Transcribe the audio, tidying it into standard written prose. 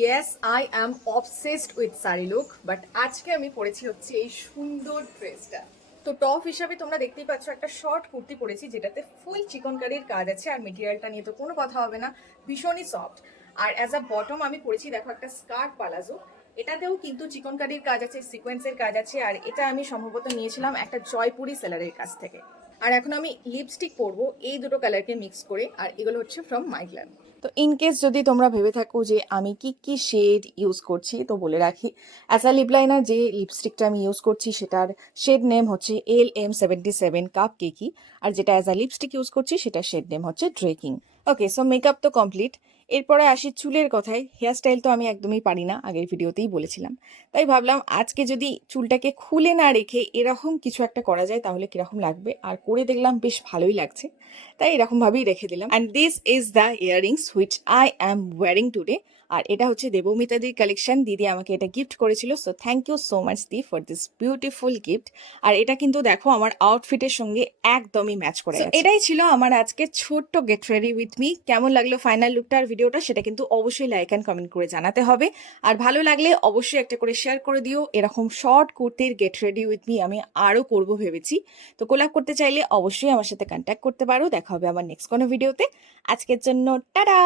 Yes, I am obsessed with sari look, but আজকে আমি পরেছি হচ্ছে এই সুন্দর ড্রেসটা। তো টপ হিসাবে তোমরা দেখতেই পাচ্ছ একটা শর্ট কুর্তি পরেছি, যেটাতে ফুল চিকনকারির কাজ আছে, আর মেটেরিয়ালটা নিয়ে তো কোনো কথা হবে না, ভীষণই সফট। আর অ্যাজ আ বটম আমি পরেছি দেখো একটা স্কার্ট পালাজো, এটাতেও কিন্তু চিকনকারির কাজ আছে, সিকোয়েন্সের কাজ আছে, আর এটা আমি সম্ভবত নিয়েছিলাম একটা জয়পুরি সেলারের কাছ থেকে। আর এখন আমি লিপস্টিক পরবো এই দুটো কালারকে মিক্স করে, আর এগুলো হচ্ছে ফ্রম মাই গ্ল্যাম। তো ইন কেস যদি তোমরা ভেবে থাকো যে আমি কি কি শেড ইউজ করছি, তো বলে রাখি, অ্যাজ আ লিপ লাইনার যে লিপস্টিকটা আমি ইউজ করছি সেটার শেড নেম হচ্ছে LM77 কাপ কেকি, আর যেটা অ্যাজ আ লিপস্টিক ইউজ করছি সেটার শেড নেম হচ্ছে ড্রেকিং। ওকে, সো মেকআপ তো কমপ্লিট। এরপরে আসি চুলের কথায়। হেয়ার স্টাইল তো আমি একদমই পারি না, আগের ভিডিওতেই বলেছিলাম। তাই ভাবলাম আজকে যদি চুলটাকে খুলে না রেখে এরকম কিছু একটা করা যায় তাহলে কিরকম লাগবে, আর করে দেখলাম বেশ ভালোই লাগছে, তাই এরকম ভাবেই রেখে দিলাম। And this is the earrings which I am wearing today. আর এটা হচ্ছে দেবমিতাদির কালেকশন, দিদি আমাকে এটা গিফট করেছিল, so thank you so much দি ফর দিস বিউটিফুল গিফট। আর এটা কিন্তু দেখো আমার আউটফিটের সঙ্গে একদমই ম্যাচ করে গেছে। এটাই ছিল আমার আজকে ছোট্ট গেট রেডি উইথ মি। কেমন লাগলো ফাইনাল লুকটা আর ভিডিওটা, সেটা কিন্তু অবশ্যই লাইক অ্যান্ড কমেন্ট করে জানাতে হবে। আর ভালো লাগলে অবশ্যই একটা করে শেয়ার করে দিও। এরকম শর্ট কুর্তির গেট রেডি উইথ মি আমি আরও করবো ভেবেছি। তো কোলাপ করতে চাইলে অবশ্যই আমার সাথে কন্ট্যাক্ট করতে পারো। দেখা হবে আমার নেক্সট কোনো ভিডিওতে। আজকের জন্য টাটা।